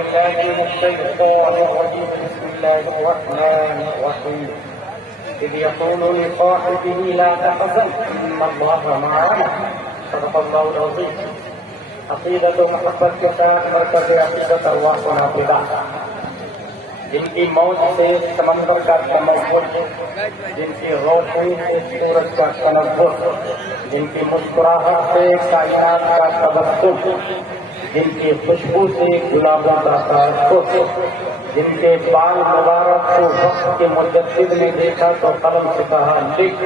بالله من الشيطان الرجيم بسم الله الرحمن الرحيم إذ يقول لصاحبه لا تحزن إن الله معنا صدق الله العظيم. عقیدت و محبت کے ساتھ مرکز عقیدت اللہ کو نافذہ، جن کی موت سے سمندر کا تمور، جن کی روشنی سے سورج کا تنور، جن کی مسکراہٹ سے کائنات کا تبسم، جن کی خوشبو سے گلابوں کا تحفظ، جن کے بال مبارک کو وقت کے مجدد نے دیکھا تو قلم سے کہا لکھ،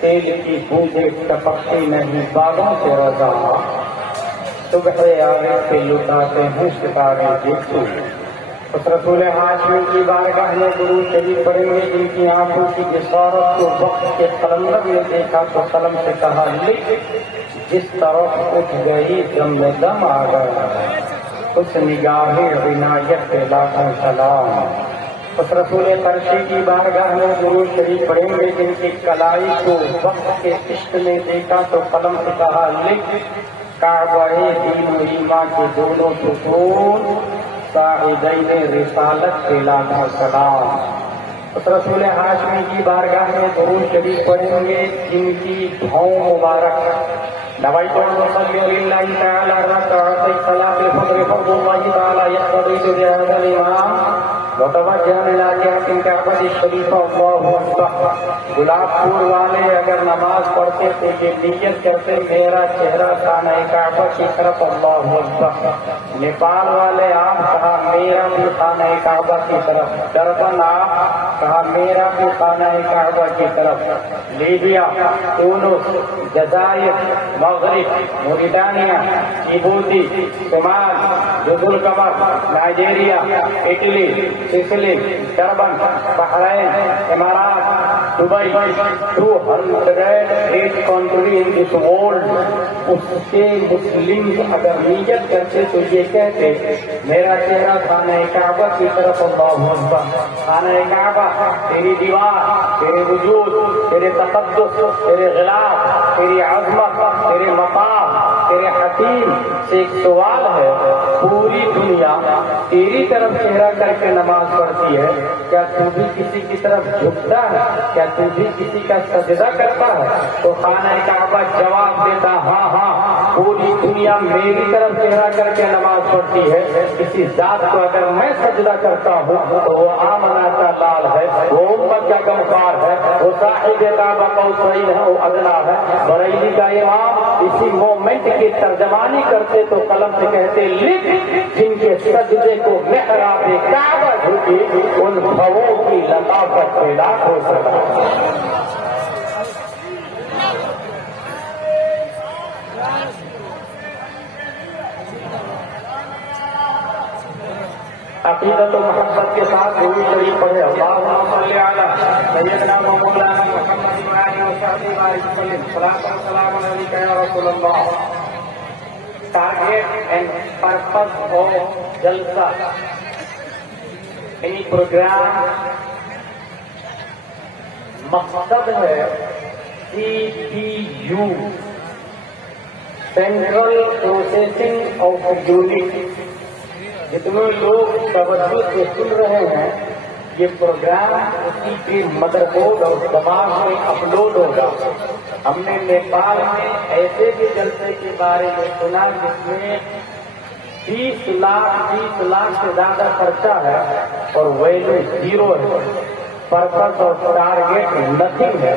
تیل کی بوندیں ٹپکتی نہیں باغوں سے رضا، صبح آگے سے لٹاتے ہیں ستارے دیکھو. اس رسول ہاشمی کی بارگاہ میں درود شریف پڑھیں گے جن کی آنکھوں کی جسارت کو وقت کے قلندر نے دیکھا تو قلم سے کہا لکھ، جس طرف اٹھ گئی دم میں دم آ گیا، اس نگاہ عنایت پہ لاکھوں سلام. اس رسول فرشی کی بارگاہ میں درود شریف پڑھیں گے جن کی کلائی کو وقت کے عشق نے دیکھا تو قلم سے کہا لکھ، کعبہ دین و ایمان کے دونوں ستون صاحبین رسالت پہ لاکھوں سلام. اس رسول ہاشمی کی بارگاہ میں درود شریف پڑھیں گے جن کی بھاؤں مبارک نوائت المصلی للہ تعالی رکعت صلاۃ الفجر فرض اللہ تعالی یقتضی بهذا الامام متوجہ علاقات کعبۃ الشریف اللہ اکبر. گلاب پور والے اگر نماز پڑھتے تھے یہ نیت کرتے میرا چہرہ خانہ کعبہ کی طرف اللہ اکبر. نیپال والے آپ کہا میرا بھی خانہ کعبہ کی طرف. دربن آپ کہا میرا بھی خانہ کعبہ کی طرف. لیبیا، تونس، جزائر، مغرب، موریٹانیہ، جیبوتی، شمال، جزر القمر، Nigeria, Italy, Sicily, Durban, Bahrain, امارات، Dubai, 208 country in this world. اس کے مسلم اگر نیت کرتے تو یہ کہتے میرا چہرہ خانہ کعبہ کی طرف اللہ اکبر. خانہ کعبہ تیری دیوار، تیرے وجود، تیرے تقدس، تیرے غلاف، تیری عظمت، تیرے مقام، تیرے حکیم سے ایک سوال ہے. پوری دنیا تیری طرف چہرہ کر کے نماز پڑھتی ہے، کیا تو بھی کسی کی طرف جھکتا ہے؟ کیا تو بھی کسی کا سجدہ کرتا ہے؟ تو خانہ کعبہ جواب دیتا ہاں ہاں، پوری دنیا میری طرف چہرہ کر کے نماز پڑھتی ہے. کسی ذات کو اگر میں سجدہ کرتا ہوں تو وہ آمنہ کا لال ہے، وہ امت کا غمخوار ہے، وہ صاحب کعبہ قوسین ہے، وہ ادنا ہے. بریلی کا امام اسی مومنٹ کی ترجمانی کرتے تو قلم سے کہتے لکھ، جن کے سجدے کو محراب کعبہ جھکی ان بھووں کی لطافت پہ لاکھوں سلام. عقیدت و محبت کے ساتھ درود شریف پڑھے. اللہم صلی علی سیدنا و مولانا محمد وآلہ وصحبہ وسلم. صلاۃ و سلام علیک یا رسول اللہ. ٹارگیٹ اینڈ پرپز آف جلسہ، اینی پروگرام، مقصد ہے CPU central processing of unit. جتنے لوگ توجہ سے سن رہے ہیں یہ پروگرام اسی کے مدر بورڈ اور دماغ میں اپلوڈ ہوگا. ہم نے نیپال میں ایسے بھی جلسے کے بارے میں سنا جس میں 20 لاکھ سے زیادہ خرچہ ہے اور ویلیو 0 ہے. پرپز اور ٹارگیٹ نتھنگ ہے.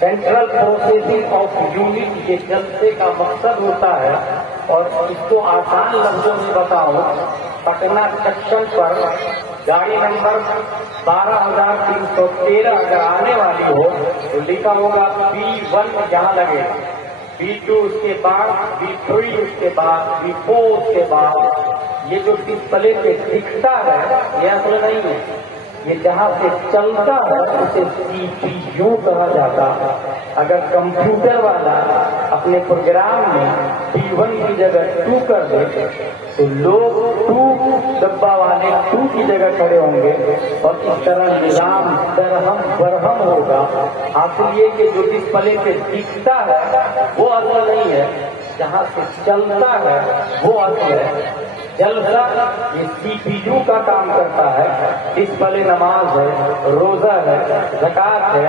سینٹرل پروسیسنگ آف یونٹ کے جلسے کا مقصد ہوتا ہے. اور اس کو آسان لفظوں میں بتاؤں، پٹنہ جنکشن پر گاڑی نمبر 12,313 اگر آنے والی ہو تو لکھا ہوگا B1 یہاں لگے گا، B2 اس کے بعد، B3 اس کے بعد، B4 اس کے بعد. یہ جو ڈسپلے پہ دکھتا ہے یہ اصل نہیں ہے، یہ جہاں سے چلتا ہے اسے CPU کہا جاتا. اگر کمپیوٹر والا اپنے پروگرام میں P1 کی جگہ 2 کر دے تو لوگ 2 ڈبہ والے 2 کی جگہ کھڑے ہوں گے اور اس طرح نظام درہم برہم ہوگا. حاصل یہ کہ جو ڈسپلے پہ دکھتا ہے وہ اصل نہیں ہے، جہاں سے چلتا ہے وہ اصل ہے. جلسہ یہ CPU کا کام کرتا ہے، ڈسپلے نماز ہے، روزہ ہے، زکوٰۃ ہے،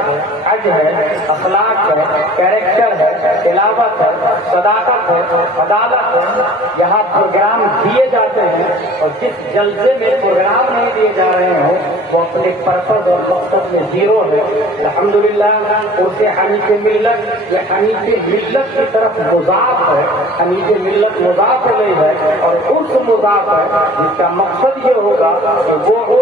حج ہے، اخلاق ہے، کیریکٹر ہے، تلاوت ہے، صداقت ہے، عدالت ہے، یہاں پروگرام دیے جاتے ہیں، اور جس جلسے میں پروگرام نہیں دیے جا رہے ہوں وہ اپنے پرپز اور مقصد میں زیرو ہے۔ الحمدللہ اسے حنیف ملت، یہ حنیف ملت کی طرف مضاف ہے، حنیف ملت مضاف نہیں ہے، اور اس مضاف ہے جس کا مقصد یہ ہوگا کہ وہ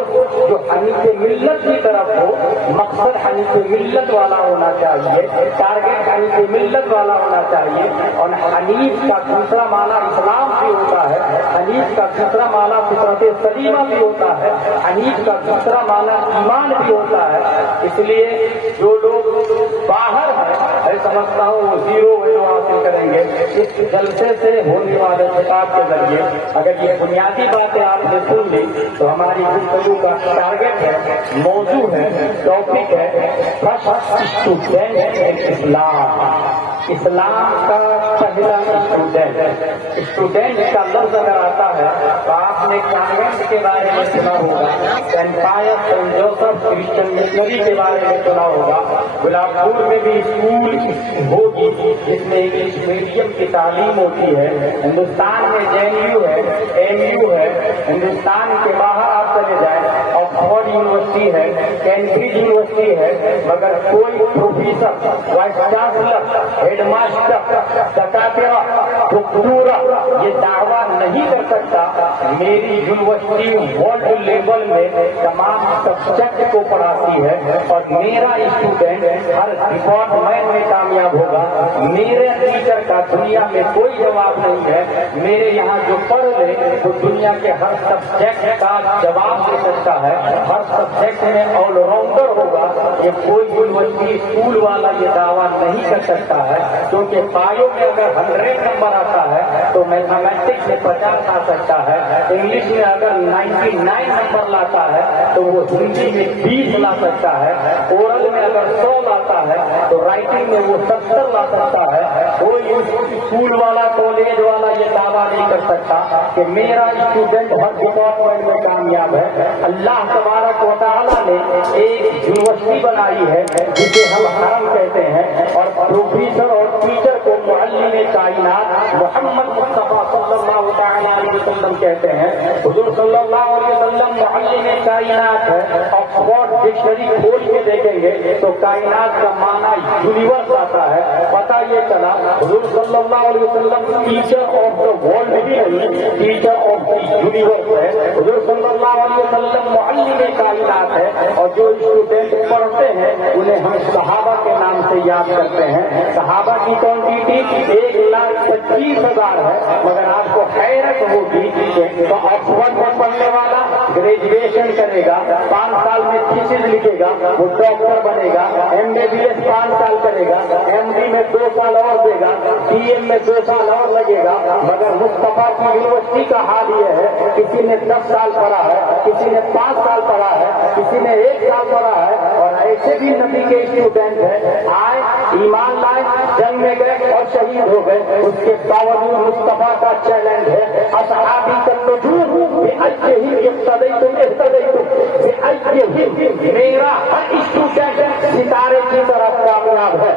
جو حنیف ملت کی طرف ہو، مقصد حنیف ملت والا ہونا چاہیے، ٹارگیٹ حنیف ملت والا ہونا چاہیے۔ اور حنیف کا دوسرا معنی اسلام بھی ہوتا ہے، حنیف کا دوسرا معنی فطرت سلیمہ بھی ہوتا ہے، حنیف کا دوسرا معنی ایمان بھی ہوتا ہے۔ اس لیے جو لوگ باہر ہیں میں سمجھتا ہوں وہ زیرو ویلو حاصل کریں گے اس جلسے سے ہونے والے خطاب کے ذریعے۔ اگر یہ بنیادی باتیں آپ نے سن لی تو ہماری گفتگو کا ٹارگیٹ ہے، موضوع ہے، ٹاپک ہے فرسٹ اسٹوڈنٹ اسلام۔ اسلام کا پہلا اسٹوڈنٹ کا لفظ اگر آتا ہے تو آپ نے کانوینٹ کے بارے میں سنا ہوگا، سینٹ پائس سینٹ جوسف کرسچن مشنری کے بارے میں سنا ہوگا، گلاب پور میں بھی اسکول ہوگی جس میں انگلش میڈیم کی تعلیم ہوتی ہے، ہندوستان میں JNU ہے، ANU ہے، ہندوستان کے باہر آپ چلے جائیں آکسفورڈ یونیورسٹی ہے، کیمبرج یونیورسٹی ہے، مگر کوئی professor, vice chancellor, head master, دکاترہ، دکتورہ یہ دعویٰ نہیں کر سکتا میری یونیورسٹی ورلڈ لیول میں تمام سبجیکٹ کو پڑھاتی ہے اور میرا اسٹوڈنٹ ہر ڈپارٹمنٹ میں کامیاب ہوگا۔ میرے ٹیچر کا دنیا میں کوئی جواب نہیں ہے، میرے یہاں جو پڑھ لے وہ دنیا کے ہر سبجیکٹ کا جواب دے سکتا ہے، ہر سبجیکٹ میں آل راؤنڈر ہوگا۔ یہ کوئی یونیورسٹی اسکول والا یہ دعویٰ نہیں کر سکتا ہے، کیونکہ بایو میں اگر 100 نمبر آتا ہے تو میتھمیٹکس میں 50 آ سکتا ہے، انگلش میں اگر 99 نمبر لاتا ہے تو وہ ہندی میں 20 لا سکتا ہے، اورل میں اگر 100 لاتا ہے تو رائٹنگ میں وہ 70 لا سکتا ہے۔ کوئی اسکول والا کالج والا یہ دعویٰ نہیں کر سکتا کہ میرا اسٹوڈنٹ ہر ڈپارٹمنٹ میں کامیاب ہے۔ اللہ تبارک و تعالیٰ نے ایک یونیورسٹی بنائی ہے جسے ہم حرم کہتے ہیں، اور پروفیسر اور ٹیچر کو معلم کائنات محمد مصطفیٰ صلی اللہ تعالیٰ علیہ وسلم کہتے ہیں۔ حضور صلی اللہ علیہ وسلم معلم کائنات ہے۔ آکسفورڈ ڈکشنری کھول کے دیکھیں گے تو کائنات کا معنی یونیورس آتا ہے۔ پتہ یہ چلا حضور صلی اللہ علیہ وسلم ٹیچر آف دا ورلڈ بھی نہیں، ٹیچر آف دا یونیورس ہے۔ حضور صلی اللہ علیہ وسلم معلم کائنات ہے، اور جو اسٹوڈنٹ پڑھتے ہیں انہیں ہم صحابہ کے نام سے یاد کرتے ہیں۔ صحابہ کی کوانٹٹی 1,25,000 ہے، مگر آپ کو حیرت ہوگی کہ آکسفورڈ میں پڑھنے والا گریجویشن کرے گا، 5 سال میں تھیسس لکھے گا، وہ ڈاکٹر بنے گا، MBBS 5 سال کرے گا، MD میں 2 سال اور دے گا، DM میں 2 سال اور لگے گا، مگر مصطفیٰ کی یونیورسٹی کا حال یہ ہے کسی نے 10 سال پڑھا ہے، کسی نے 5 سال پڑھا ہے، کسی نے 1 سال پڑھا ہے، اور ایسے بھی نبی کے اسٹوڈنٹ ہیں آئے ایمان لائے جنگ میں گئے اور شہید ہو گئے، اس کے باوجود مصطفیٰ کا چیلنج ہے اصحابی میرا ہر اسٹوڈنٹ ستارے کی طرف کامیاب ہے۔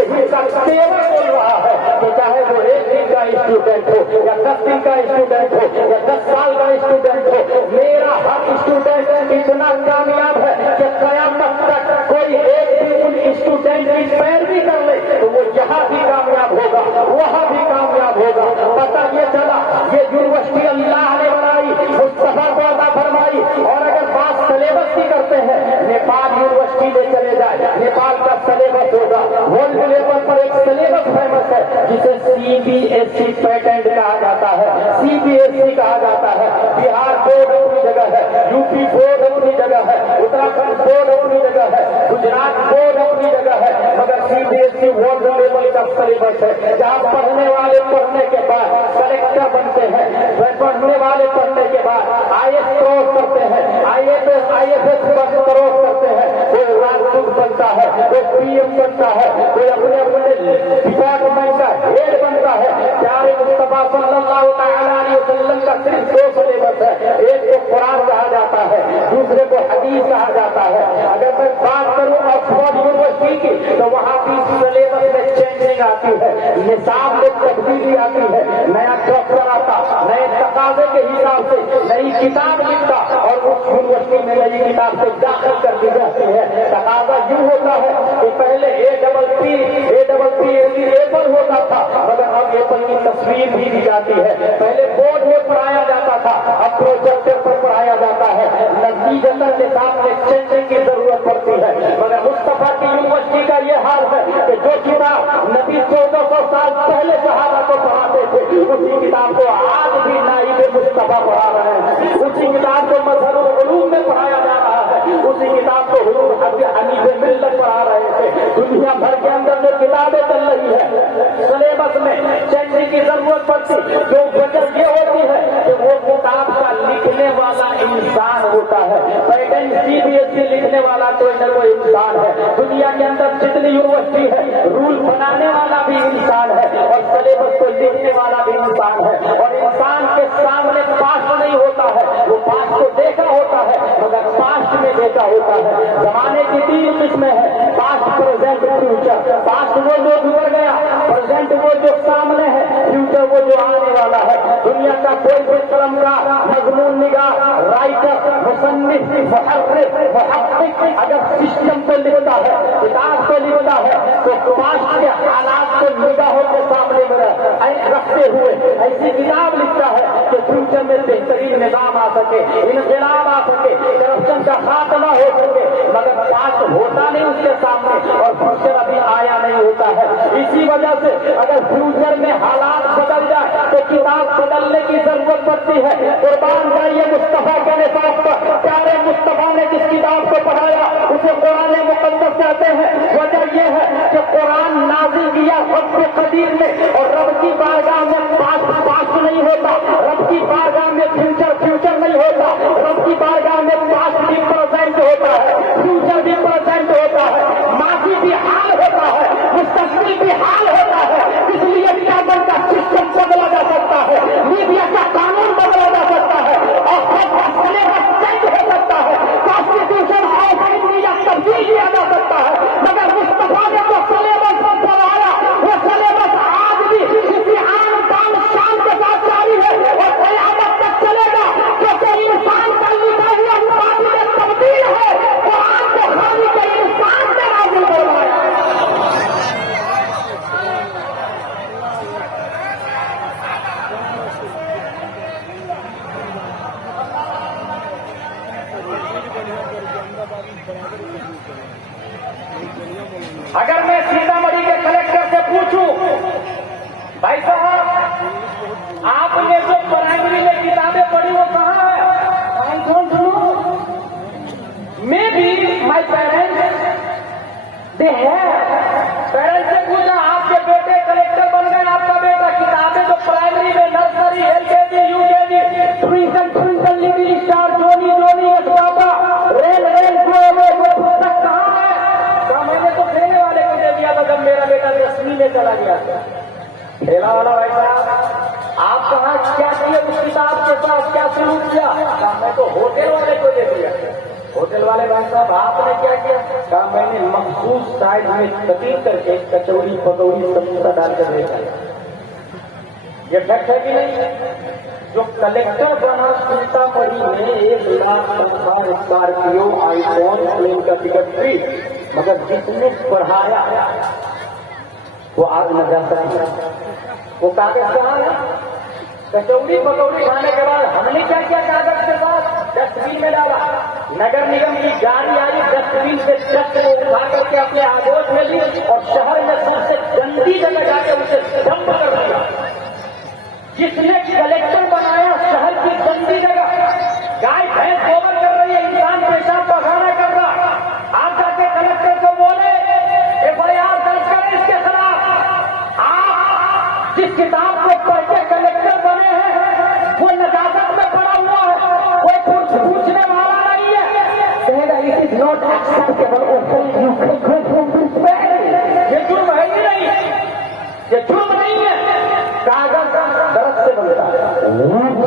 بول رہا ہے کہ چاہے وہ 1 دن کا اسٹوڈنٹ ہو یا 10 دن کا اسٹوڈنٹ ہو یا 10 سال کا اسٹوڈنٹ ہو، میرا ہر اسٹوڈنٹ اتنا کامیاب ہے کہ قیامت تک کوئی ایک بھی ان اسٹوڈنٹ کی پیروی کر لے تو وہ یہاں بھی کامیاب ہوگا، وہاں بھی کامیاب ہوگا۔ پتہ یہ چلا یہ یونیورسٹی اللہ نے بنائی، مصطفیٰ کو عطا فرمائی، اور اگر بات سلیبس کی کرتے ہیں نیپال یونیورسٹی میں چلے جائے، نیپال کا سلیبس ہوگا ورلڈ لیول پر ایک سلیبس فیمس ہے جسے CBSE پیٹنٹ کہا جاتا ہے، CBSE کہا جاتا ہے۔ بہار بورڈ اپنی جگہ ہے، UP بورڈ اپنی جگہ ہے، اتراکھنڈ بورڈ اپنی جگہ ہے، گجرات بورڈ اپنی جگہ ہے، مگر CBSE ورلڈ لیول کا سلیبس ہے جہاں پڑھنے والے پڑھنے کے بعد کلیکٹر بنتے ہیں، پڑھنے والے پڑھنے کے بعد IAS کراس کرتے ہیں، IFS کراس کرتے ہیں، کوئی راجدوت بنتا ہے، کوئی PM بنتا ہے، کوئی اپنے ڈپارٹمنٹ کا ہیڈ بنتا ہے۔ پیارے مصطفیٰ صلی اللہ تعالیٰ علیہ وسلم کا صرف دو سلیبس ہے، ایک کو قرآن کہا جاتا ہے، دوسرے کو حدیث کہا جاتا ہے۔ اگر میں بات کروں آکسفورڈ یونیورسٹی کی تو وہاں بھی سلیبس میں چینجنگ آتی ہے، نصاب میں تبدیلی آتی ہے، نیا ڈاکٹر آتا، نئے تقاضے کے حساب سے نئی کتاب لکھتا اور اس یونیورسٹی میں نئی کتاب سے داخل کر دی جاتی ہے۔ تقاضا یوں ہوتا ہے کہ پہلے ایپل ہوتا تھا، مگر اب ایپل کی تصویر بھی دی جاتی ہے۔ پہلے بورڈ میں پڑھایا جاتا تھا، اب پروجیکٹر پر پڑھایا جاتا ہے۔ نتیجتاً نصاب میں چینجنگ کی ضرورت پڑتی ہے، مگر مصطفیٰ کی یونیورسٹی کا یہ حال ہے کہ جو کتاب نبی 1400 سال پہلے صحابہ کو پڑھاتے تھے، اسی کتاب کو آج بھی نائب مصطفیٰ پڑھا رہے ہیں، اسی کتاب کو مظہر العلوم میں پڑھایا جا رہا ہے، اسی کتاب کو حضور حنیف ملت پڑھا رہے تھے۔ دنیا بھر کے اندر جو کتابیں چل رہی ہے، سلیبس میں چینجنگ کی ضرورت پڑتی، جو وجہ یہ ہوتی ہے کہ وہ کتاب کا لکھنے والا انسان ہوتا ہے۔ پیٹرن CBSE لکھنے والا کوئی نہ کوئی انسان ہے۔ دنیا کے اندر جتنی یونیورسٹی ہے، رول بنانے والا بھی انسان ہے اور سلیبس کو لکھنے والا بھی انسان ہے، اور انسان کے سامنے پاسٹ نہیں ہوتا ہے، وہ پاسٹ کو دیکھا ہوتا ہے مگر پاسٹ میں دیکھا ہوتا ہے۔ زمانے کی 3 قسمیں ہیں، پاسٹ، پریزنٹ، فیوچر۔ پاسٹ وہ جو گزر گیا، پریزنٹ وہ جو سامنے ہے، فیوچر وہ جو آنے والا ہے۔ دنیا کا کوئی بھی قلم کا مضمون نگار، رائٹر، مصنف، محرر، محقق اگر سسٹم پہ لکھتا ہے، کتاب پہ لکھتا ہے تو پاسٹ کے حالات کو نگاہوں کے سامنے رکھتے ہوئے ایسی کتاب لکھتا ہے کہ فیوچر میں بہترین نظام آ سکے، انقلاب آ سکے، کرپشن کا خاتمہ ہو سکے، مگر پاسٹ ہوتا نہیں اس کے سامنے اور فیوچر ابھی آیا نہیں ہوتا ہے۔ اسی وجہ سے اگر فیوچر میں حالات بدل جائے تو کتاب بدلنے کی ضرورت پڑتی ہے۔ قربان جائیے مصطفیٰ کے نصاب پر، پیارے مصطفیٰ نے جس کتاب کو پڑھایا اسے قرآن مقدس کہتے ہیں۔ وجہ یہ ہے کہ قرآن نازل کیا رب قدیر نے، اور رب کی بارگاہ میں پاسٹ نہیں ہوتا، رب کی بارگاہ میں فیوچر نہیں ہوتا، رب کی بارگاہ میں پاسٹ بھی پریزنٹ ہوتا ہے، فیوچر بھی پریزنٹ ہوتا ہے، ماضی بھی حال ہوتا ہے، مستقبل بھی حال ہوتا ہے۔ اس لیے کتابوں کا سسٹم بدلا جا سکتا ہے، میڈیا کا قانون بدلا جا سکتا ہے اور سلیبس چینج ہو سکتا ہے، کانسٹیٹیوشن آف انڈیا تبدیل کیا جا سکتا ہے، مگر مصطفیٰ نے جو سلیبس بنایا وہ سلیبس آج بھی اسی عام کام شان کے ساتھ جاری ہے اور قیامت تک چلے گا، کیونکہ انسان کا لکھا ہوا قابل تبدیل ہے۔ قرآن کو خالی کے انسان سے نازل کروایا۔ اگر میں سیتامڑھی کے کلکٹر سے پوچھوں، بھائی صاحب آپ نے جو پرائمری میں کتابیں پڑھی وہ کہاں ہے؟ کون سنو؟ میں بھی مائی پیرنٹس دے ہے، پیرنٹس سے پوچھا آپ کے بیٹے کلکٹر بن گئے، آپ کا بیٹا کتابیں جو پرائمری میں nursery, LKG، UKG، twinkle little star, Johny yes papa, ریل پستک کہاں ہے؟ میں نے تو کھیلنے والے کو دے دیا تھا جب میرا بیٹا 10ویں میں چلا گیا تھا۔ کھیلا والا بھائی صاحب آپ کہاں کیا کیے اس کتاب کے ساتھ، کیا سلوک کیا؟ میں تو ہوٹل والے کو دے دیا۔ ہوٹل والے بھائی صاحب آپ نے کیا کیا؟ کہا میں نے مخصوص سائڈ میں تبدیل کر کے کچوری پکوڑی سموسہ ڈال کر بھیجا۔ یہ فیکٹ ہے کہ نہیں؟ جو کلیکٹر بنا سیتامڑھی میں 1 لاکھ اسکارپیو آئی فون پلین کا ٹکٹ فری، مگر جس نے پڑھایا وہ آج نہ جا سکتا۔ وہ کاغذ کہاں ہے؟ کچوری پکوڑی کھانے کے بعد ہم نے کیا کیا کاغذ کے ساتھ؟ ڈسٹ بین میں ڈالا۔ نگر نگم کی گاڑی آئی، ڈسٹ بین سے ڈسٹ کو اٹھا کر کے اپنے آگوش میں لی اور شہر میں سب سے گندی جگہ جا کے اسے ڈمپ کر دیا۔ جس نے کلیکٹر بنایا شہر کی گندی جگہ، گائے بھینس گوبر کر رہی ہے، انسان پیشاب پخانا کر رہا، آپ جا کے کلیکٹر کو بولے FIR درج کریں اس کے خلاف۔ آپ جس کتاب کو پڑھ کے کلیکٹر بنے ہیں وہ نجاست میں پڑا ہوا ہے، کوئی پوچھنے والا نہیں ہے۔ It is not acceptable. یہ جرم ہے ہی نہیں، یہ جرم نہیں ہے۔ کاغذ درخت سے بنتا ہے،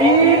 3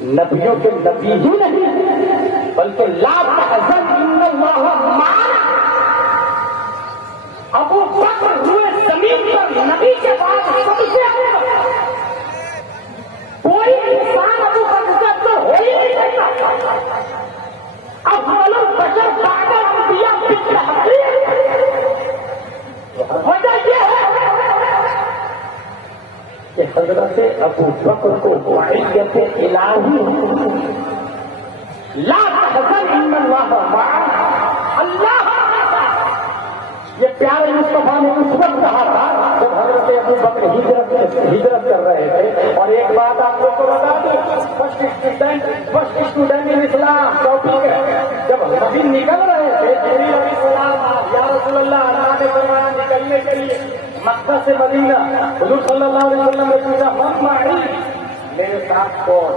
نبیوں کے نبی ہی نہیں بلکہ لا تحزن ان اللہ معنا۔ ابو بکر ہوئے زمین پر نبی کے بعد سب سے کوئی انسان ابو بکر سے تو ہو ہی نہیں سکتا۔ افضل البشر بعد الانبیاء بالتحقیق، وجہ یہ ہے کہ حضرت ابو بکر کو معیت الہی لا تحزن ان اللہ معنا، اللہ یہ پیارے مصطفیٰ نے اس وقت کہا تھا جب حضرت ابو بکر ہجرت کر رہے تھے۔ اور ایک بات آپ لوگ کو بتا دوں، first student in Islam topic ہے، جب نبی نکل رہے تھے جبریل علیہ السلام یا رسول اللہ اللہ نے فرمایا نکلنے کے لیے مکہ سے مدینہ، حضور صلی اللہ علیہ وسلم نے پوچھا من معی، میرے ساتھ کون؟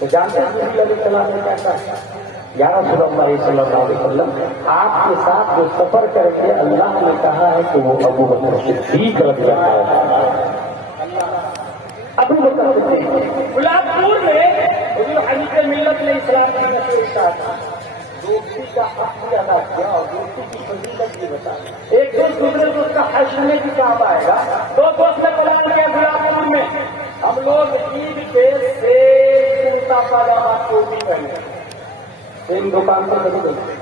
تو جانتے ہیں نبی علیہ السلام نے کیا کہا؟ یا رسول اللہ صلی اللہ علیہ وسلم آپ کے ساتھ جو سفر کریں گے اللہ نے کہا ہے کہ وہ ابو بکر صدیق رضی اللہ عنہ۔ ابو بکر صدیق گلاب پور میں حضور حنیف ملت نے اسلام کی نشر اتارا، دوستی کا حق بھی ادا کیا اور دوستی کی فضیلت بھی بتایا۔ ایک دوست دوسرے دوست کا حشر میں بھی کام آئے گا۔ دو دوست نے بیان کیا گلاب پور میں ہم لوگ عید پہ کرتا پاجامہ ٹوپی پہنے، سیم دکان پر خریدیں گے،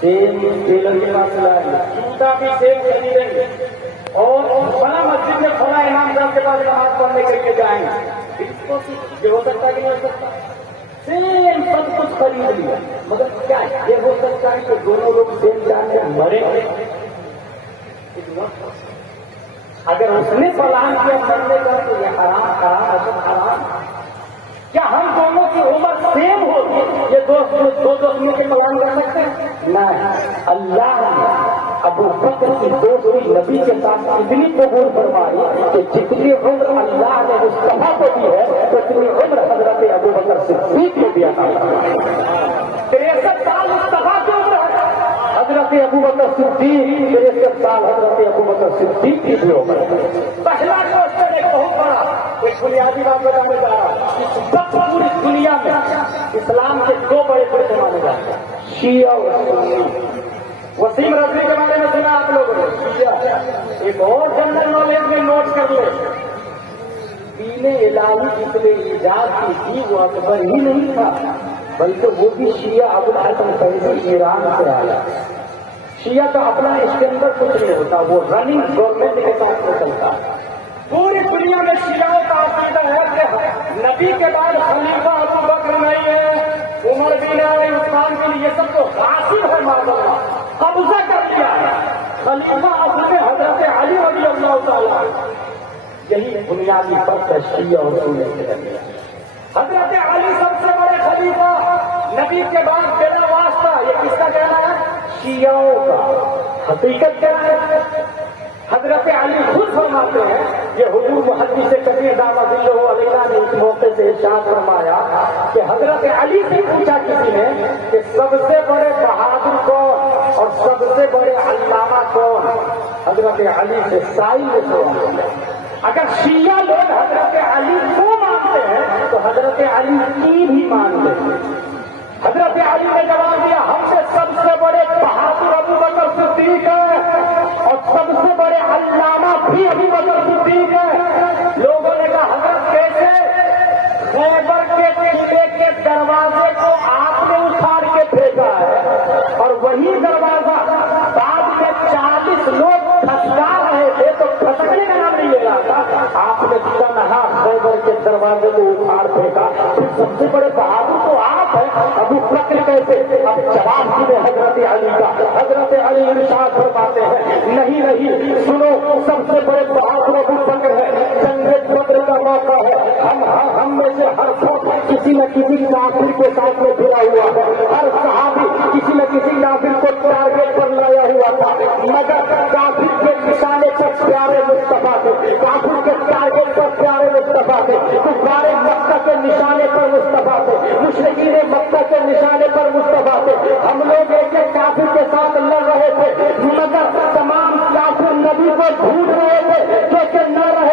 سیم ٹیلر کے پاس لائیں گے، جوتا بھی سیم خریدیں گے، اور فلاں مسجد میں فلاں امام صاحب کے پاس نماز پڑھنے کے لیے جائیں گے۔ یہ ہو سکتا ہے کہ نہیں ہو سکتا؟ سیم سب کچھ خرید لیا، مگر کیا یہ ہو سکتا ہے کہ دونوں لوگ سیم جان کے مرے؟ اگر اس نے پلان کیا مرنے کا تو یہ حرام حرام اصل حرام۔ کیا ہم دونوں کی عمر سیم ہوگی؟ یہ دو دوست مل کے پلان کر سکتے ہیں؟ نہیں، اللہ نے ابو بکر کی دوستی نبی کے ساتھ اتنی قبول فرمائی کہ جتنی عمر اللہ نے مصطفیٰ کو دی ہے اتنی عمر حضرت ابو بکر صدیق کو دیا تھا۔ 63 سال مصطفیٰ کی عمر ہے، حضرت ابو بکر صدیق 63 سال حضرت ابو بکر صدیق کی بھی عمر ہے۔ پہلا کوشچن ایک بہت بڑا ایک بنیادی بات بتانے جا رہا ہوں، اس وقت پوری دنیا میں اسلام کے دو بڑے فرقے مانے جاتے ہیں، شیعہ اور سنی۔ وسیم رضوی کے بارے میں سنا آپ لوگوں نے، شیعہ۔ ایک اور جنرل نالج میں نوٹ کر لیں، دین الہی جس نے ایجاد کی تھی وہ اکبر ہی نہیں تھا بلکہ وہ بھی شیعہ ابو الحسن فیضی ایران سے آیا۔ شیعہ کا اپنا اس کے اندر کچھ نہیں ہوتا، وہ رننگ گورنمنٹ کے ساتھ میں چلتا ہے۔ پوری دنیا میں شیعوں کا عقیدہ ہے کہ نبی کے بعد خلیفہ ابو بکر نہیں ہے، عمر بھی نہیں، عثمان بھی نہیں، یہ سب تو غاصب ہے، معذاللہ قبضہ کر لیا ہے۔ خلیفہ اصل میں حضرت علی رضی اللہ تعالیٰ، یہی بنیادی فرق ہے شیعہ اور سنی کے درمیان۔ حضرت علی سب سے بڑے خلیفہ، نبی کے بعد بلا واسطہ، یہ کس کا کہنا ہے؟ شیعوں کا۔ حقیقت کیا ہے؟ حضرت علی خود فرماتے ہیں، یہ حضور محدث کبیر دامت اللہ علیہ نے اس موقع سے ارشاد فرمایا کہ حضرت علی سے پوچھا کسی نے کہ سب سے بڑے بہادر کون اور سب سے بڑے علامہ کون؟ حضرت علی سے سائل نے سوال۔ اگر شیعہ لوگ حضرت علی کو مانتے ہیں تو حضرت علی کی بھی مان لیتے۔ حضرت علی نے جواب دیا ہم سے سب سے بڑے بہادر ابو بکر صدیق ہے اور سب سے بڑے علامہ بھی ابو بکر صدیق ہے۔ لوگوں نے کہا حضرت کیسے؟ خیبر کے قلعے کے دروازے کو آپ نے اٹھاڑ کے پھینکا ہے اور وہی دروازہ بعد میں 40 لوگ کھسکا رہے تھے تو کھسکنے کا نام نہیں لے رہا تھا، آپ نے تنہا خیبر کے دروازے کو اٹھاڑ پھینکا۔ سب سے بڑے بہادر تو آپ ہیں، ابو بکر کیسے؟ اب جواب دے حضرت علی کا۔ حضرت علی ارشاد فرماتے ہیں نہیں سنو، سب سے بڑے بہادر ابو بکر ہے، جنگ بدر کا موقع ہے، ہم میں سے ہر فرد کسی نہ کسی کافر کے ساتھ میں جڑا ہوا ہے، ہر صحابی کسی نہ کسی کافر کو ٹارگیٹ پر لایا ہوا تھا، مگر کافر کے نشانے پر پیارے مصطفیٰ تھے، کافر کے ٹارگیٹ پر پیارے مصطفیٰ تھے، کفار مکہ کے نشانے پر مصطفیٰ تھے، مشرکین مکہ کے نشانے پر مصطفیٰ تھے۔ ہم لوگ ایک ایک کافر کے ساتھ لڑ رہے تھے، مگر تمام کافر نبی کو ڈھونڈ رہے تھے کہ نہ رہے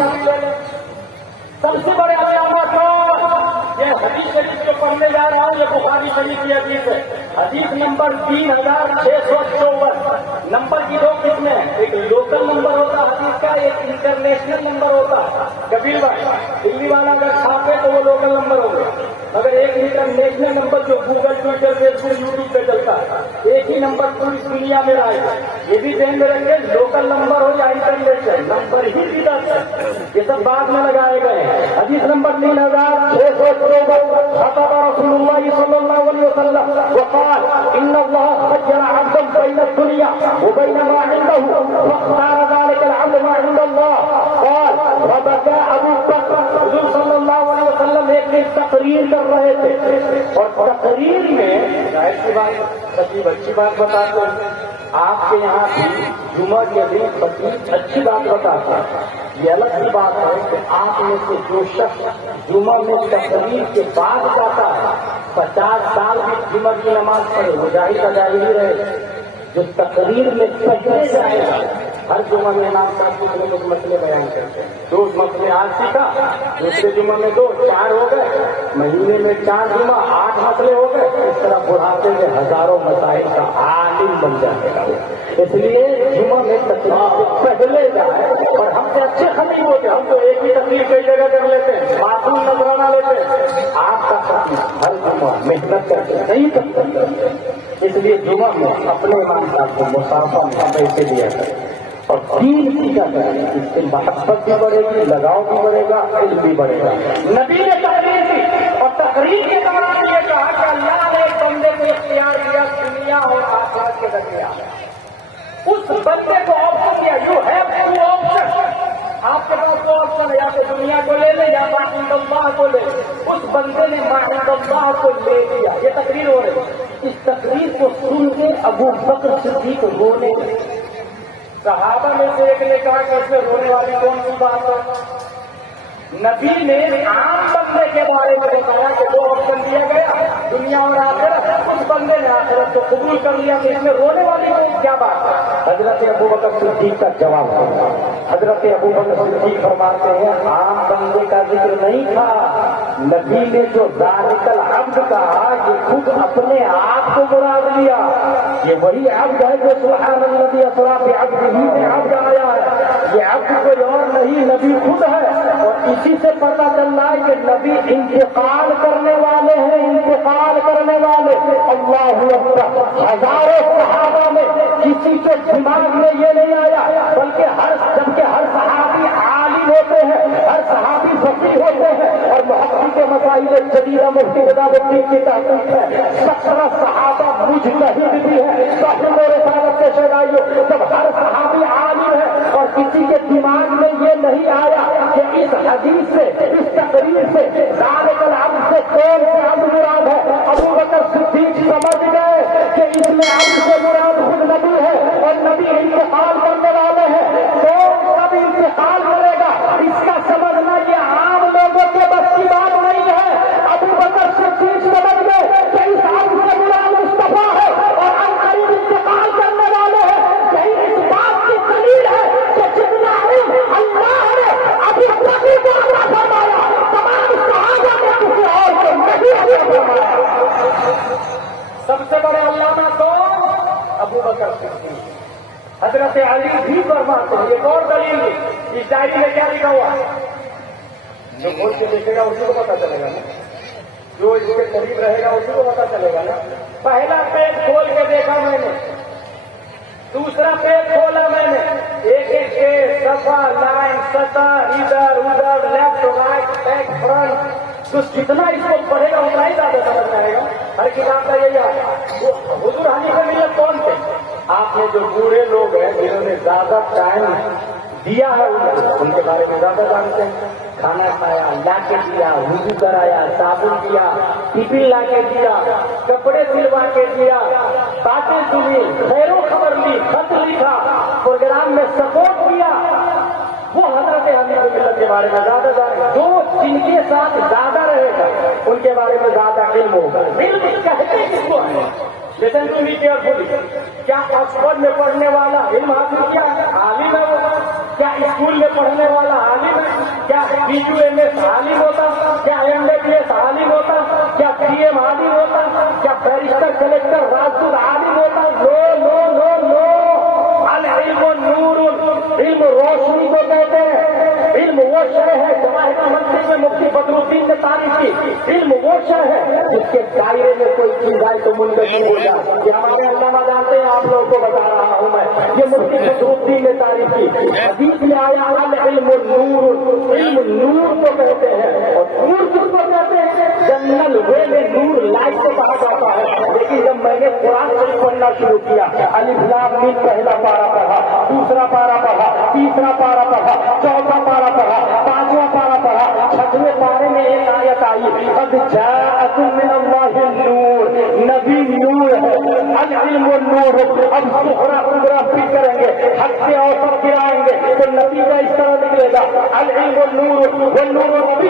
کا بھی لے لیں. سب سے بڑے علامہ کون؟ یہ حدیث شریف جو پڑھنے جا رہا ہوں یہ بخاری شریف کی حدیث ہے. حدیث نمبر 3654. نمبر کی دو قسمیں ہیں، ایک لوکل نمبر ہوتا حدیث کا، ایک انٹرنیشنل نمبر ہوتا. کبیر بھائی دلی والا اگر چھاپے تو وہ لوکل نمبر ہو گیا، مگر ایک انٹرنیشنل نمبر جو گوگل ٹویٹر فیس بک یوٹیوب پہ چلتا ہے، ایک ہی نمبر پوری دنیا میں رہے گا. یہ بھی ذہن میں رکھیں، لوکل نمبر ہو یا انٹرنیشنل نمبر ہی سیدھا ہے، یہ سب بعد میں لگائے گئے. حدیث نمبر 3654. خطب رسول اللہ صلی اللہ علیہ وسلم وقال ان اللہ خير عبدا بين الدنيا وبين ما عنده فاختار ذلك العبد ما عند الله. قال وبكى ابو بکر. حضور صلی اللہ علیہ وسلم ایک دن تقریر کر رہے تھے، اور تقریر میں ظاہر سی بات خطیب اچھی بات بتاتے ہیں. آپ کے یہاں بھی جمعہ کے دن خطیب اچھی بات بتاتا ہے. یہ الگ کی بات ہے کہ آپ میں سے جو شخص جمعہ میں تقریر کے بعد جاتا ہے 50 سال بھی جمعہ کی نماز پڑھے وہ جاہل کا جاہل ہی رہے. جو تقریر میں پہلے جائے گا ہر جمعہ میں نام صاحب کچھ نہ کچھ مسئلے بیان کرتے ہیں. 2 مسئلے آج سیکھا، دوسرے جمعہ میں 2 4 ہو گئے، مہینے میں 4 جمعہ 8 مسئلے ہو گئے. اس طرح بڑھاتے میں ہزاروں مسائل کا عالم بن جائے گا. اس لیے جمعہ میں تقریر سے پہلے جائے. اور ہم سے اچھے خطیب ہوتے، ہم تو ایک ہی تقریر کئی جگہ کر لیتے ہیں، معصوم نذرانہ لیتے ہیں. آپ کا خطیب ہر جمعہ محنت کرتے نہیں کرتے. اس لیے جمعہ میں اپنے امام صاحب کو مسافہ میں پیسے دیا کریں اور دین سیکھا کریں. اس سے محبت بھی بڑھے گی، لگاؤ بھی بڑھے گا، علم بھی بڑھے گا. نبی نے تقریر کی اور تقریر کے دوران یہ کہا کہ اللہ نے ایک بندے کو اختیار دیا دنیا اور آخرت کے درمیان. اس بندے کو آپشن دیا، یو ہیو ٹو آپشن. آپ کے پاس دو آپشن ہے، یا تو دنیا کو لے لیں یا معند اللہ کو لے لیں. اس بندے نے معند اللہ کو لے لیا. یہ تقریر ہو رہی ہے. اس تقریر کو سن کے ابو بکر صدیق رونے لگے. صحابہ میں سے ایک نے کہا کہ اس میں رونے والی کون سی بات ہے؟ نبی نے عام بندے کے بارے میں بتایا کہ 2 آپشن دیا گیا، دنیا اور آخرت. اس بندے نے آخرت کو قبول کر لیا کہ اس میں رونے والی کیا بات ہے؟ حضرت ابو بکر صدیق کا جواب ہے. حضرت ابو بکر صدیق فرماتے ہیں عام بندے کا ذکر نہیں تھا. نبی نے جو ذالک العبد کہا یہ خود اپنے آپ کو مراد لیا. یہ وہی عبد ہے جو سبحان الذی اسری بعبدہ میں عبد آیا ہے. یہ عبد کوئی اور نہیں، نبی خود ہے. اور اسی سے پتہ چل رہا ہے کہ نبی انتقال کرنے والے ہیں، انتقال کرنے والے. اللہ اکبر. ہزاروں صحابہ میں کسی کے دماغ میں یہ نہیں آیا، بلکہ جبکہ ہر صحابی عالم ہوتے ہیں، ہر صحابی فقیہ ہوتے ہیں اور محقق کے مسائل جدیدہ مفتی کتاب الدین کی تحقیق ہے. 17 صحابہ مجتہد بھی ہیں. تو میرے ساتھ کے شہدائیوں جب ہر صحابی عالم ہے اور کسی کے دماغ میں یہ نہیں آیا کہ اس حدیث سے، اس تقریر سے ذالک العبد سے کون سے عبد مراد ہے، ابو بکر صدیق سمجھ گئے کہ اس میں عبد سے مراد خود نبی ہے اور نبی انتقال کرنے والے ہیں. کون سب انتقال کرے گا اس کا سمجھنا یہ عام لوگوں کے بس کی بات نہیں ہے. ابو بکر صدیق سمجھ گئے کہ اس عبد سے مراد مصطفیٰ ہے اور عنقریب انتقال کرنے والے ہیں. یہی اس بات کی دلیل ہے کہ جتنا علم اللہ نے ابو بکر کو عطا فرمایا تمام صحابہ نے کسی اور کو نہیں عطا فرمایا. سب سے بڑے علامہ کون؟ ابو بکر صدیق. حضرت علی بھی فرماتے ہیں. یہ اور دلیل ہے. اس ڈائری میں کیا لکھا ہوا ہے؟ جو کھول کے دیکھے گا اسی کو پتا چلے گا نا، جو اس کے قریب رہے گا اسی کو پتا چلے گا نا. پہلا پیج کھول کے دیکھا میں نے، دوسرا پیج کھولا میں نے، ایک ایک پیج صفحہ لائن سطح ادھر ادھر لیفٹ رائٹ بیک فرنٹ، تو جتنا اس کو پڑھے گا اتنا ہی زیادہ سمجھ آئے گا. ہر کتاب کا یہی ہے. حضور حنیفہ ملت کون تھے؟ آپ نے جو بوڑھے لوگ ہیں جنہوں نے زیادہ ٹائم دیا ہے ان کے بارے میں زیادہ جانتے ہیں. کھانا کھایا، لا کے دیا، وضو کرایا، صابن دیا، ٹفن لا کے دیا، کپڑے سلوا کے دیا، باتیں سنی، خیر و خبر لی، خط لکھا، پروگرام میں سپورٹ کیا. وہ حضرت حنیفہ ملت کے بارے میں زیادہ جانتے. جو جن کے ساتھ زیادہ رہے گا ان کے بارے میں زیادہ علم ہوگا. علم کہتے کس کو ہے؟ لیکن تم بھی کیئرفلی، کیا آکسفورڈ میں پڑھنے والا علم حاصل کیا عالم ہے وہ؟ کیا اسکول میں پڑھنے والا عالم ہے؟ کیا BUMS عالم ہوتا؟ کیا MBBS عالم ہوتا؟ کیا PM عالم ہوتا؟ کیا بیرسٹر کلیکٹر راجدود عالم ہوتا؟ نو نو نو نو. العلم نور، علم روشنی کو کہتے ہیں. علم وہ شے ہے، جواہر منصب میں مفتی بدر الدین نے تعریف کی، علم وہ شے ہے جس کے دائرے میں کوئی چیز آئے تو منتقل ہو جائے. یہ ہمارے علامہ جانتے ہیں، آپ لوگوں کو بتا رہا ہوں میں. یہ مفتی بدر الدین نے تعریف کی. حدیث میں آیا العلم نور، علم نور کو کہتے ہیں. اور نور کس کو کہتے ہیں؟ جنرل وے میں نور لائٹ کو کہا جاتا ہے. لیکن جب میں نے قرآن شریف پڑھنا شروع کیا، الف لام میم پہلا پارا پڑھا، دوسرا پارا پڑھا، تیسرا پارا پڑھا، چوتھا پارا پڑھا، پانچواں پارا پڑھا، چھٹویں پارے میں ایک آیت آئی، قد جاءکم من اللہ النور، نبی نور ہے، العلم نور. اب سخرا خبرا پھر کریں گے، حق سے اوسط گرائیں گے تو نبی کا اس طرح نکلے گا، العلم نور والنور نبی،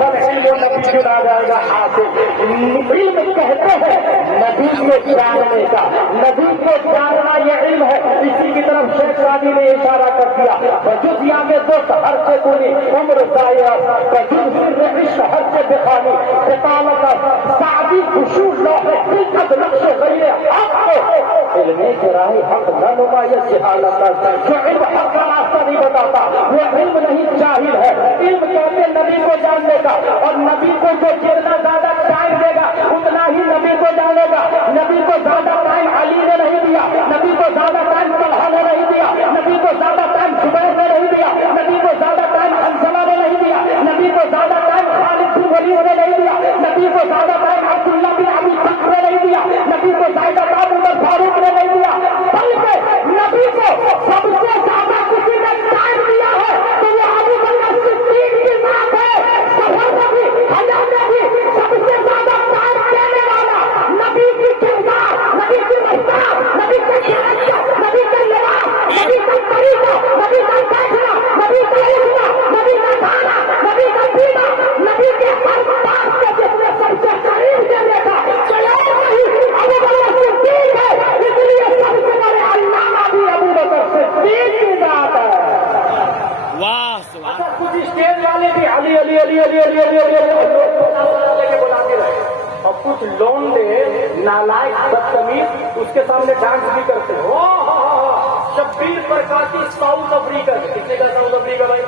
فالعلم نبی آ جائے گا حاصل. علم کہتے ہیں نبی کو جاننے کا، نبی کو جاننا یہ علم ہے. اسی کی طرف شیخ سعدی نے اشارہ کر دیا، وجود یا میں دوست ہر سے پوری عمر ضائع، وجود سر عشق ہر سے بخانی، خطالت سعدی خشوع لوح حقیقت نقش غیر حق کو علم کے راہ حق نہ نمایت جہالت. جو علم حق کا راستہ نہیں بتاتا وہ علم نہیں، جاہل ہے. علم کہتے نبی کو جاننے کا، اور نبی کو جو جتنا زیادہ ٹائم دے گا اتنا ہی نبی کو جانے گا. نبی کو زیادہ ٹائم علی نے نہیں دیا، نبی کو زیادہ ٹائم طلحہ نے نہیں دیا، نبی کو زیادہ ٹائم زبیر نے نہیں دیا، نبی کو زیادہ ٹائم حنظلہ نے نہیں دیا، نبی کو زیادہ ٹائم خالد بن ولید نے نہیں دیا، نبی کو زیادہ ٹائم عبداللہ بن ابی بکر نے نہیں دیا، نبی کو زیادہ ٹائم عمر فاروق نے نہیں دیا. بلکہ نبی کو سب سے زیادہ کسی نے ٹائم دیا ہے تو وہ ابو بکر صدیق کی ذات ہے. سفر میں بھی، حجاز میں بھی سب سے زیادہ ٹائم دینے والا نبی کی کردار، نبی کی محتاج، نبی کا کیریکٹر، نبی کا لباس، نبی کا طریقہ، نبی کا فیصلہ، نبی کا اٹھنا، نبی کا کھانا، نبی کا پینا، نبی کے ہر بات کو جس نے سب سے قریب سے دیکھا تو یہ نہیں ابو بکر صدیق ہے. اس لیے سب سے بڑے علامہ بھی ابو بکر صدیق کی ذات ہے. اچھا کچھ اسٹیج والے بھی علی علی علی علی علی علی علی لے کے بلاتے رہے، اور کچھ لونڈے نالائق بدتمیز اس کے سامنے ڈانس بھی کرتے ہیں. شبیر پرکاشی ساؤتھ افریقہ، کتنے کا ساؤتھ افریقہ بھائی؟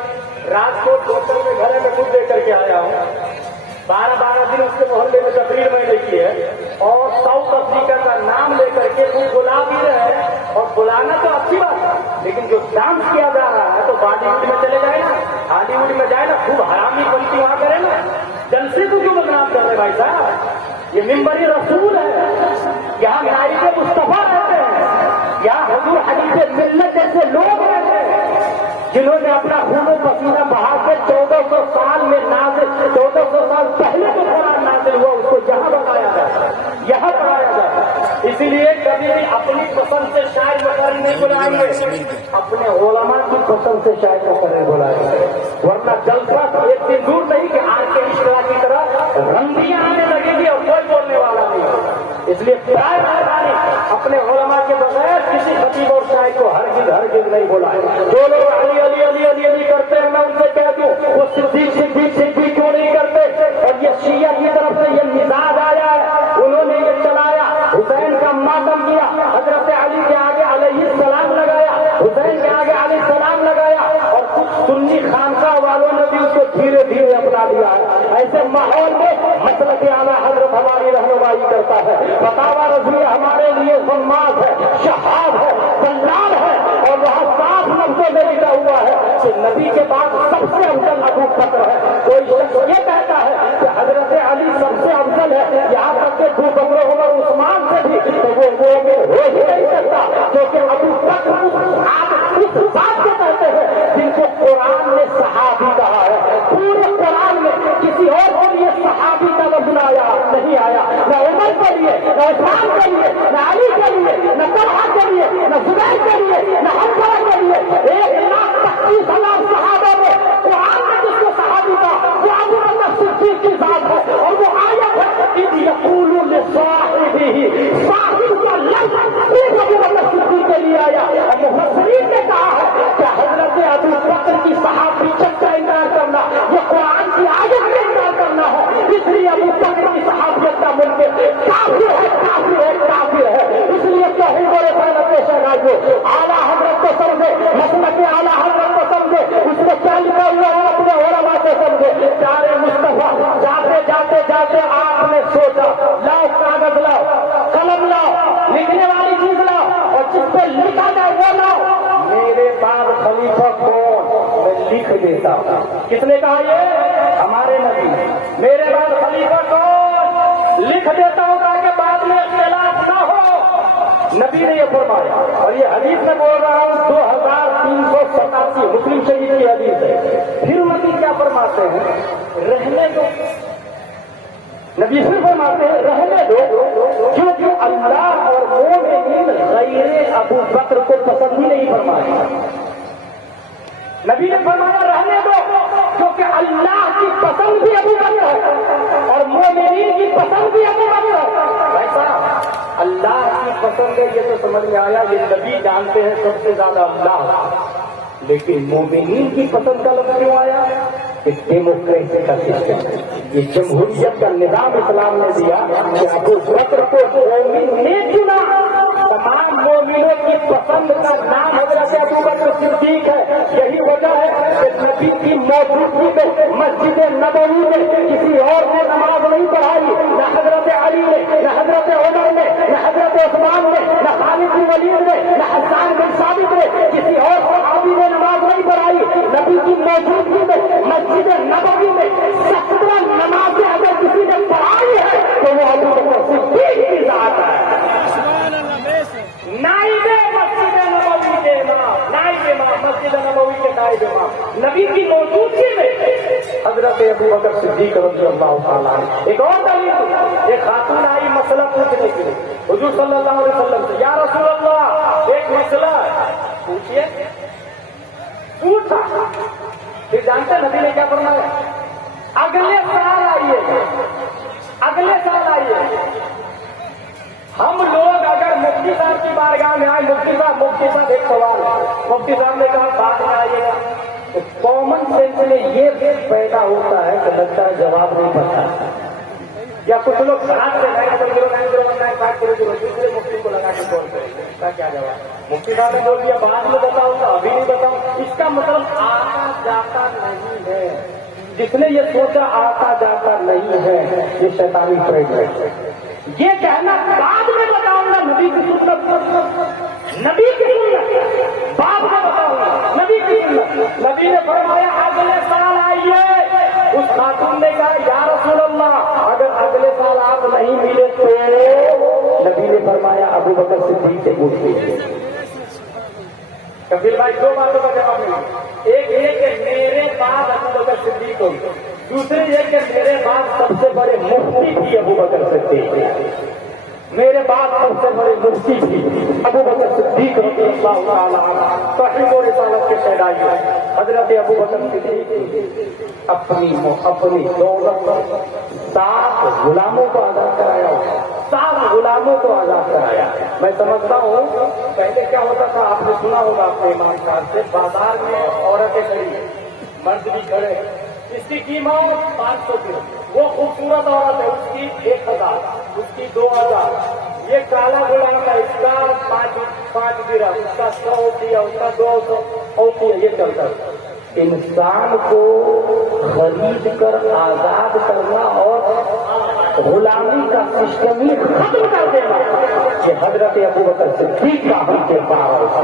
راجکوٹ ہوٹل میں گھر میں خود دے کر کے آیا ہوں. 12 دن اس کے محلے میں تقریر میں نے کی ہے، اور ساؤتھ افریقہ کا نام لے کر کے وہ بلا بھی رہے ہیں. اور بلانا تو اچھی بات ہے، لیکن جو ڈانس کیا جا رہا ہے تو بالی ووڈ میں چلے جائے نا، ہالی ووڈ میں جائے نا، خوب حرامی پنتی وہاں کرے نا. جلسے کو کیوں بدنام کر رہے بھائی صاحب؟ یہ ممبری رسول ہے، یہاں نائب مصطفیٰ رہتے ہیں، یہاں حضور حدیث ملت جیسے لوگ رہتے ہیں جنہوں نے اپنا خون و پسینہ بہا کے 1400 سال میں نازل، 1400 سال پہلے جو قرآن نازل ہوا اس کو یہاں بتایا جاتا ہے، یہاں پڑھایا جاتا ہے. اسی لیے کبھی بھی اپنی پسند سے شاعر مقرر نہیں بلائیں گے، اپنے علماء کی پسند سے شاعر مقرر بلائیں گے. ورنہ جلسہ ایک دن دور نہیں کہ آج کے اشترا کی طرح رنگیاں آنے لگے گی اور کوئی بولنے والا نہیں. اس لیے پرائے مہربانی اپنے علماء کے بغیر کسی خطیب اور شاعر کو ہرگز نہیں بلائے. جو لوگ علی علی علی علی علی کرتے ہیں میں ان سے کہہ دوں وہ صدیق صدیق صدیق کیوں نہیں کرتے؟ اور یہ شیعہ کی طرف سے یہ مزاج آیا ہے، انہوں نے یہ چلایا، حسین کا ماتم کیا، حضرت علی کے آگے علیہ السلام لگایا، حسین کے آگے علیہ السلام لگایا، اور کچھ سنی خانقاہ والوں نے بھی اس کو دھیرے دھیرے اپنا لیا ہے. ایسے ماحول میں مسلک اعلیٰ حضرت ہماری رہنمائی کرتا ہے. فتاوی رضویہ ہمارے لیے غماز ہے، شہاب ہے، دلال ہے، اور وہاں صاف لفظوں میں لکھا ہوا ہے کہ نبی کے بعد سب سے افضل ابو بکر ہے. کوئی شخص یہ کہتا ہے کہ حضرت علی سب سے افضل ہے، یہاں تک کہ ابو بکر عمر عثمان سے بھی، تو وہ ہو ہی نہیں سکتا، کیونکہ ابو بکر آپ اس بات کو کہتے ہیں جن کو قرآن نے صحابی کہا ہے. پورے قرآن میں کسی اور کے لیے صحابی کا لفظ آیا نہیں آیا، نہ عمر کے لیے، نہ عثمان کے لیے، نہ علی کے لیے، نہ طلحہ کے لیے، نہ زبیر کے لیے، نہ حنظلہ کے لیے. 1,25,000 صحابہ میں قرآن نے جس کو صحابی کہا وہ ابو بکر صدیق کی ذات ہے. اور وہ آیت ہے اذ یقول لصاحبہ، صاحب کا لفظ ابو بکر صدیق کے لیے آیا. اور مفسرین نے کہا ہے کہ حضرت ابو جاتے آپ نے سوچا لاؤ کاغذ لاؤ قلم لاؤ لکھنے والی چیز لاؤ اور جس پہ لکھا جائے وہ لاؤ، میرے بعد خلیفہ کون میں لکھ دیتا ہوں۔ کس نے کہا یہ؟ ہمارے نبی۔ میرے بعد خلیفہ کون لکھ دیتا ہوں تاکہ بعد میں اختلاف نہ ہو، نبی نے یہ فرمایا۔ اور یہ حدیث میں بول رہا ہوں 2387 مسلم شریف کی حدیث ہے۔ پھر نبی کیا فرماتے ہیں؟ رہنے دو۔ نبی پھر فرماتے ہیں رہنے دو، کیونکہ اللہ اور مومنین غیر ابو بکر کو پسند ہی نہیں فرمایا۔ نبی نے فرمایا رہنے دو کیونکہ اللہ کی پسند بھی ابو بکر ہے اور مومنین کی پسند بھی ابو بکر ہے۔ ایسا اللہ کی پسند ہے یہ تو سمجھ میں آیا، یہ نبی جانتے ہیں سب سے زیادہ اللہ، لیکن مومنین کی پسند کا لفظ کیوں آیا؟ کہ ڈیموکریسی کا سسٹم، یہ جمہوریت کا نظام اسلام نے دیا کہ ابو بکر کو مومن نے چنا۔ تمام مومنوں کی پسند کا نام حضرت ابو بکر صدیق ہے۔ یہی وجہ ہے کہ نبی کی موجودگی میں مسجد نبوی میں کسی اور نے نماز نہیں پڑھائی، نہ حضرت علی نے، نہ حضرت عمر نے، نہ حضرت عثمان نے، نہ خالد بن ولید نے، نہ حسان بن ثابت نے، کسی اور صحابی نے نماز نہیں پڑھائی۔ نبی کی موجودگی میں مسجد نبوی میں 17 نمازیں اگر کسی نے پڑھائی ہے تو وہ ابو بکر صدیق کی ذات ہے۔ نائب مسجد نبوی کے امام، نائب امام مسجد نبوی کے نائب امام، نبی کی موجودگی میں حضرت ابو بکر صدیق رضی اللہ تعالیٰ عنہ۔ ایک اور دلیل، ایک خاتون آئی مسئلہ پوچھنے کے لیے حضور صلی اللہ علیہ وسلم سے، یا رسول اللہ ایک مسئلہ ہے، پوچھیے۔ پوچھا، پھر جانتے نبی نے کیا فرمایا؟ اگلے سال آئیے، اگلے سال آئیے۔ ہم لوگ اگر مفتی صاحب کی بارگاہ میں آئے، مفتی صاحب ایک سوال ہے، مفتی صاحب نے کہا بعد میں آئیے گا، تو کامن سینس میں یہ پیدا ہوتا ہے کہ لگتا ہے جواب نہیں پڑتا، یا کچھ لوگ بات سے دوسرے مفتی کو لگا کے بول رہے کیا جواب؟ مفتی صاحب نے بول دیا بعد میں بتاؤں گا، ابھی نہیں بتاؤں۔ اس کا مطلب آتا جاتا نہیں ہے۔ جس نے یہ سوچا آتا جاتا نہیں ہے یہ شیطانی فریب ہے۔ یہ کہنا بعد میں بتاؤں گا نبی کی سنت، نبی کی سنت بعد میں بتاؤں گا نبی کی سنت۔ نبی نے فرمایا اگلے سال آئیے۔ اس خاتون نے کہا یا رسول اللہ اگر اگلے سال آپ نہیں ملے تو نبی نے فرمایا ابو بکر صدیق سے پوچھ لیجیے۔ کبیر بھائی دو باتوں کا جواب ملا، ایک یہ کہ میرے بعد ابو بکر صدیق ہو، دوسرے یہ کہ میرے بعد سب سے بڑے مفتی بھی ابو بکر صدیق، میرے بعد سب سے بڑے مفتی بھی ابو بکر صدیق رضی اللہ تعالیٰ عنہ، توحید و رسالت کے پیدائش حضرت ابو بکر صدیق اپنی دولت 7 غلاموں کو آزاد کرایا، 7 غلاموں کو آزاد کرایا۔ میں سمجھتا ہوں پہلے کیا ہوتا تھا، آپ نے سنا ہوگا اپنے امام صاحب سے، بازار میں عورتیں کھڑی، مرد بھی کھڑے، اس کی قیمت 500 درہم، وہ خوبصورت عورت ہے اس کی 1000، اس کی 2000، یہ کالا غلام ہے اس کا 5 درہم، اس کا 100 دیا، اس کا 200 دیا، یہ چلتا ہے۔ انسان کو خرید کر آزاد کرنا اور غلامی کا سسٹم ہی ختم کر دینا، کہ حضرت ابو بکر صدیق کا ہم کے پاس